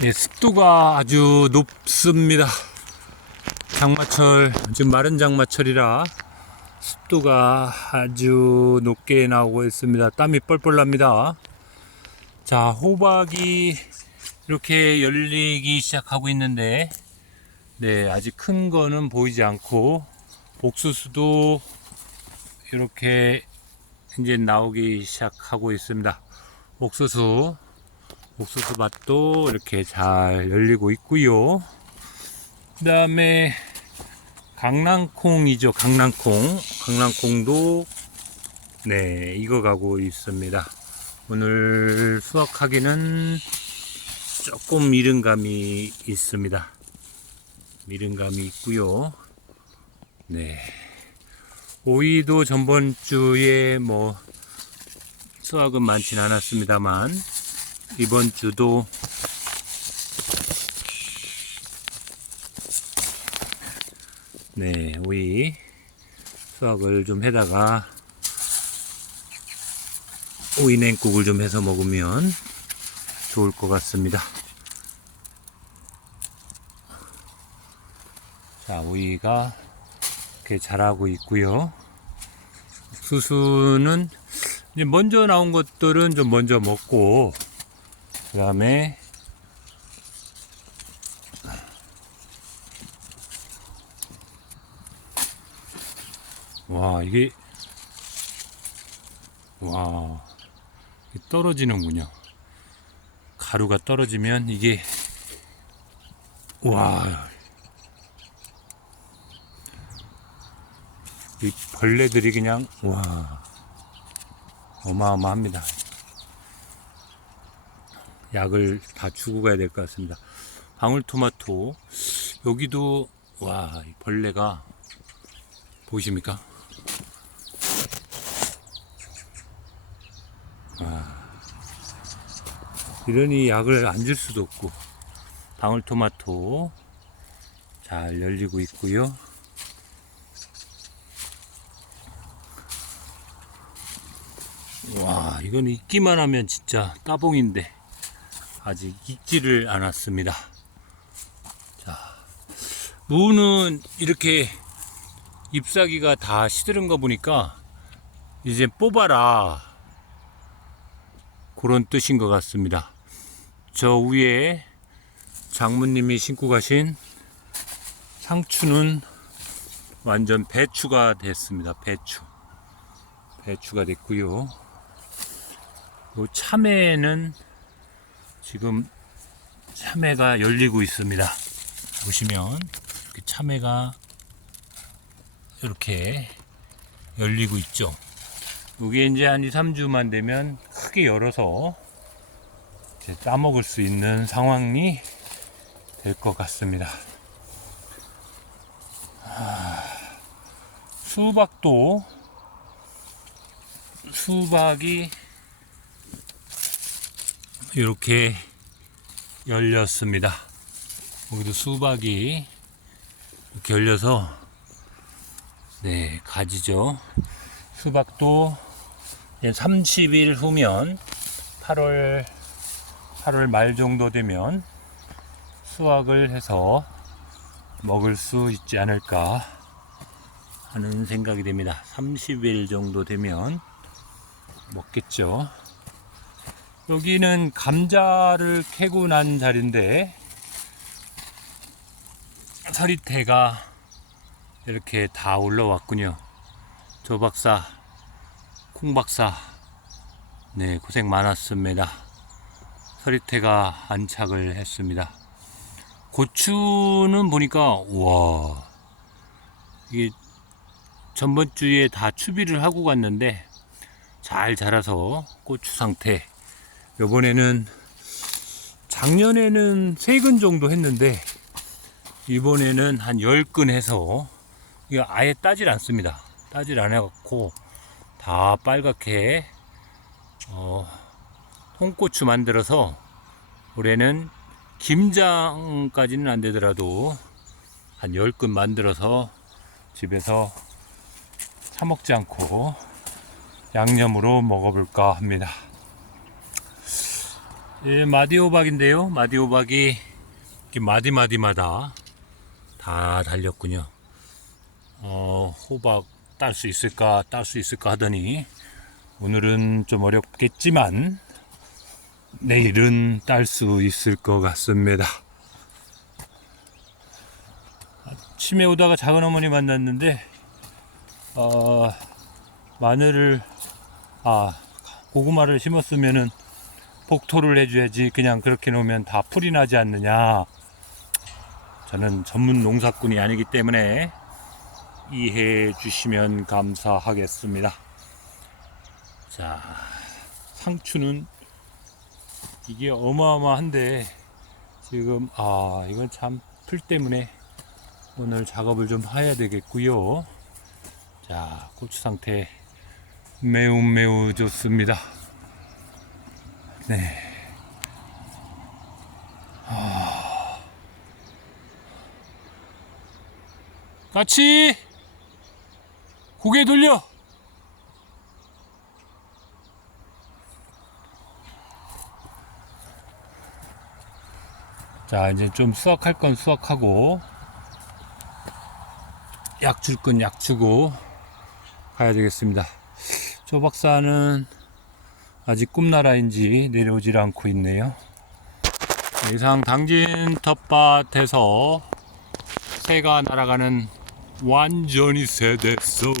예, 습도가 아주 높습니다. 장마철, 지금 마른 장마철이라 습도가 아주 높게 나오고 있습니다. 땀이 뻘뻘 납니다. 자, 호박이 이렇게 열리기 시작하고 있는데, 네, 아직 큰 거는 보이지 않고, 옥수수도 이렇게 이제 나오기 시작하고 있습니다. 옥수수, 옥수수 밭도 이렇게 잘 열리고 있고요. 그 다음에 강낭콩이죠. 강낭콩. 강낭콩도 네, 익어가고 있습니다. 오늘 수확하기는 조금 이른 감이 있습니다. 이른 감이 있고요. 네. 오이도 전번 주에 뭐 수확은 많진 않았습니다만 이번 주도 네, 오이 수확을 좀 해다가 오이 냉국을 좀 해서 먹으면 좋을 것 같습니다. 자, 오이가 이렇게 자라고 있고요. 수수는 이제 먼저 나온 것들은 좀 먼저 먹고 그 다음에 와 이게 와 떨어지는군요. 가루가 떨어지면 이게 와. 이 벌레들이 그냥 와. 어마어마합니다. 약을 다 주고 가야 될 것 같습니다. 방울토마토 여기도 와이 벌레가 보이십니까? 와, 이러니 약을 안 줄 수도 없고 방울토마토 잘 열리고 있고요. 와, 이건 익기만 하면 진짜 따봉인데 아직 익지를 않았습니다. 자, 무는 이렇게 잎사귀가 다 시드른 거 보니까 이제 뽑아라 그런 뜻인 것 같습니다. 저 위에 장모님이 신고 가신 상추는 완전 배추가 됐습니다. 배추. 배추가 됐고요. 요 참외는 지금 참외가 열리고 있습니다. 보시면 이렇게 참외가 이렇게 열리고 있죠. 이게 이제 한 2, 3주만 되면 크게 열어서 따먹을 수 있는 상황이 될 것 같습니다. 아, 수박도 수박이 이렇게 열렸습니다. 여기도 수박이 이렇게 열려서 네 가지죠. 수박도 30일 후면 8월 8월 말 정도 되면 수확을 해서 먹을 수 있지 않을까 하는 생각이 됩니다. 30일 정도 되면 먹겠죠. 여기는 감자를 캐고 난 자리인데 서리태가 이렇게 다 올라왔군요. 조 박사, 콩 박사, 네 고생 많았습니다. 서리태가 안착을 했습니다. 고추는 보니까 와 이게 전번 주에 다 추비를 하고 갔는데 잘 자라서 고추 상태. 요번에는 작년에는 세근 정도 했는데 이번에는 한 10근 해서 이거 아예 따질 않습니다. 따질 안 해갖고 다 빨갛게 어, 홍고추 만들어서 올해는 김장까지는 안 되더라도 한 10근 만들어서 집에서 사 먹지 않고 양념으로 먹어볼까 합니다. 예, 마디호박인데요. 마디호박이 이렇게 마디마디마다 다 달렸군요. 어, 호박 딸 수 있을까, 딸 수 있을까 하더니 오늘은 좀 어렵겠지만 내일은 딸 수 있을 것 같습니다. 아침에 오다가 작은 어머니 만났는데 어, 마늘을 아 고구마를 심었으면은 복토를 해줘야지 그냥 그렇게 놓으면 다 풀이 나지 않느냐. 저는 전문 농사꾼이 아니기 때문에 이해해 주시면 감사하겠습니다. 자 상추는 이게 어마어마한데 지금 아 이건 참 풀 때문에 오늘 작업을 좀 해야 되겠고요. 자 고추 상태 매우 매우 좋습니다 네. 아. 같이 고개 돌려. 자, 이제 좀 수확할 건 수확하고 약 줄 건 약 주고 가야 되겠습니다. 조 박사는 아직 꿈나라인지 내려오질 않고 있네요. 이상 당진 텃밭에서 새가 날아가는 완전히 새됐어.